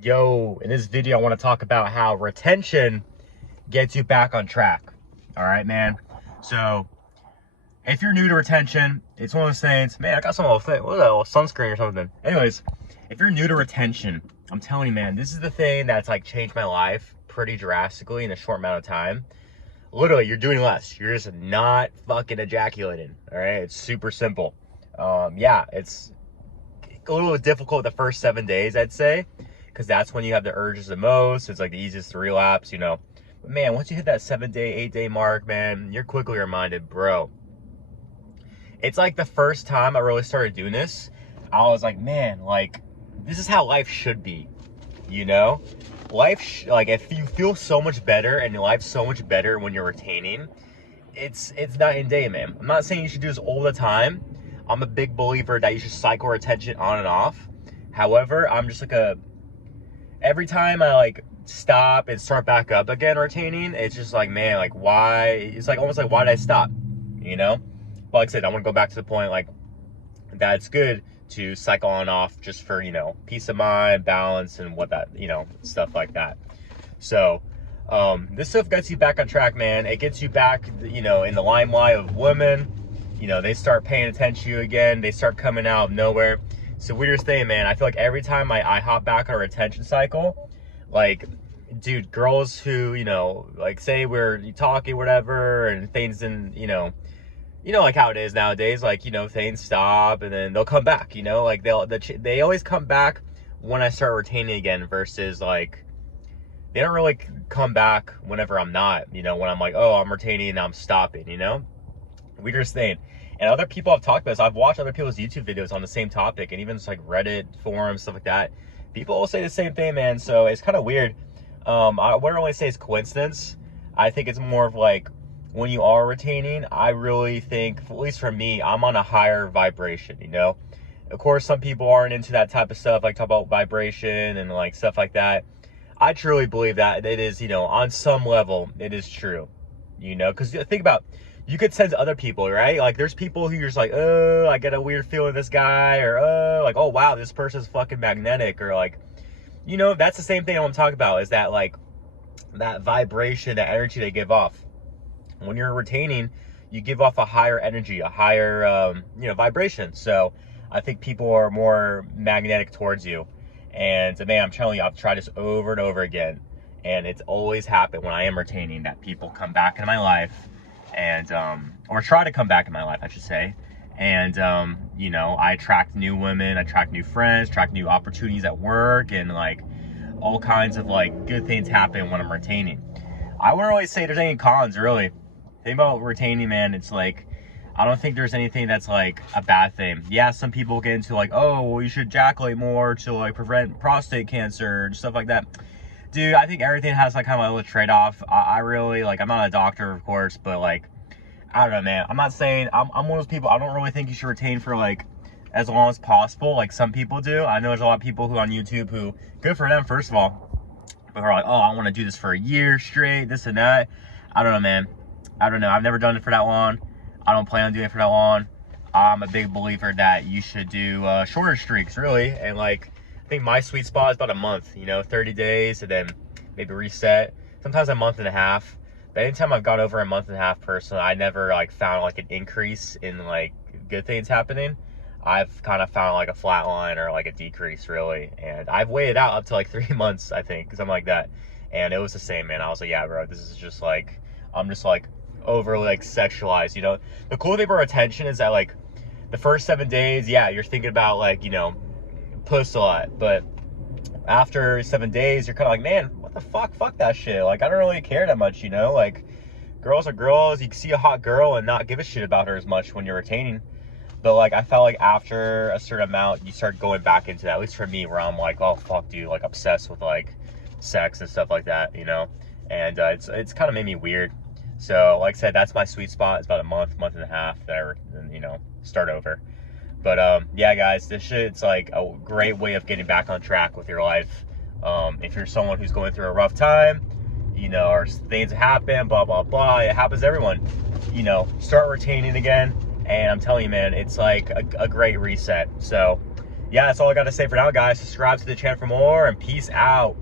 Yo, in this video, I want to talk about how retention gets you back on track. All right, man. So, if you're new to retention, it's one of those things, man, I got some little thing, what is that, a little sunscreen or something. Anyways, if you're new to retention, I'm telling you, man, this is the thing that's like changed my life pretty drastically in a short amount of time. Literally, you're doing less. You're just not fucking ejaculating. All right, it's super simple. Yeah, it's a little difficult the first 7 days, I'd say, because that's when you have the urges the most. It's like the easiest to relapse, you know. But man, once you hit that 7-day, 8-day mark, man, you're quickly reminded, bro. It's like the first time I really started doing this, I was like, man, like, this is how life should be, you know? Like, if you feel so much better and your life's so much better when you're retaining, it's night and day, man. I'm not saying you should do this all the time. I'm a big believer that you should cycle retention on and off. However, I'm just like every time I like stop and start back up again retaining, it's just like, man, like why? It's like almost like, why did I stop? You know? But like I said, I want to go back to the point, like, that's good to cycle on and off just for, you know, peace of mind, balance, and what that, you know, stuff like that. So, this stuff gets you back on track, man. It gets you back, you know, in the limelight of women. You know, they start paying attention to you again. They start coming out of nowhere. It's the weirdest thing, man. I feel like every time I hop back on a retention cycle, like, dude, girls who, you know, like, say we're talking, whatever, and things didn't, you know, like how it is nowadays, like, you know, things stop and then they'll come back, you know, like they always come back when I start retaining again versus like, they don't really come back whenever I'm not, you know, when I'm like, oh, I'm retaining and I'm stopping, you know, weirdest thing. And other people have talked about this. I've watched other people's YouTube videos on the same topic and even just like Reddit forums, stuff like that. People will say the same thing, man. So it's kind of weird. I wouldn't really say it's coincidence. I think it's more of like, when you are retaining, I really think, at least for me, I'm on a higher vibration, you know? Of course, some people aren't into that type of stuff, like talk about vibration and like stuff like that. I truly believe that it is, you know, on some level, it is true, you know? Because think about, you could sense other people, right? Like, there's people who you're just like, oh, I get a weird feeling this guy, or oh, like, oh, wow, this person's fucking magnetic, or like, you know, that's the same thing I want to talk about, is that like, that vibration, that energy they give off. When you're retaining, you give off a higher energy, a higher, you know, vibration. So I think people are more magnetic towards you. And man, I'm telling you, I've tried this over and over again. And it's always happened when I am retaining that people come back into my life and, or try to come back in my life, I should say. And, you know, I attract new women, I attract new friends, attract new opportunities at work, and like all kinds of like good things happen when I'm retaining. I wouldn't really say there's any cons, really. Thing about retaining, man, it's like, I don't think there's anything that's like a bad thing. Yeah, some people get into like, oh, well, you should ejaculate more to like prevent prostate cancer and stuff like that. Dude, I think everything has like kind of a little trade-off. I really, like, I'm not a doctor, of course, but like, I don't know, man. I'm not saying, I'm one of those people, I don't really think you should retain for like as long as possible, like some people do. I know there's a lot of people who on YouTube who, good for them, first of all, but are like, oh, I want to do this for a year straight, this and that. I don't know, man. I don't know. I've never done it for that long. I don't plan on doing it for that long. I'm a big believer that you should do shorter streaks, really. And like, I think my sweet spot is about a month, you know, 30 days, and then maybe reset. Sometimes a month and a half. But anytime I've gone over a month and a half personally, I never like found like an increase in like good things happening. I've kind of found like a flat line or like a decrease, really. And I've waited out up to like 3 months, I think, something like that. And it was the same, man. I was like, yeah, bro, this is just like, I'm just like overly like sexualized, you know. The cool thing about retention is that like the first 7 days, yeah, you're thinking about like, you know, puss a lot, but after 7 days you're kind of like, man, what the fuck that shit, like, I don't really care that much, you know. Like, girls are girls. You can see a hot girl and not give a shit about her as much when you're retaining. But like, I felt like after a certain amount you start going back into that, at least for me, where I'm like, oh fuck, dude, like obsessed with like sex and stuff like that, you know. And it's kind of made me weird. So like I said, that's my sweet spot. It's about a month and a half that I, you know, start over. But yeah, guys, this shit's like a great way of getting back on track with your life. If you're someone who's going through a rough time, you know, or things happen, blah blah blah, it happens to everyone, you know, start retaining again. And I'm telling you, man, it's like a great reset. So yeah, that's all I got to say for now, guys. Subscribe to the channel for more, and peace out.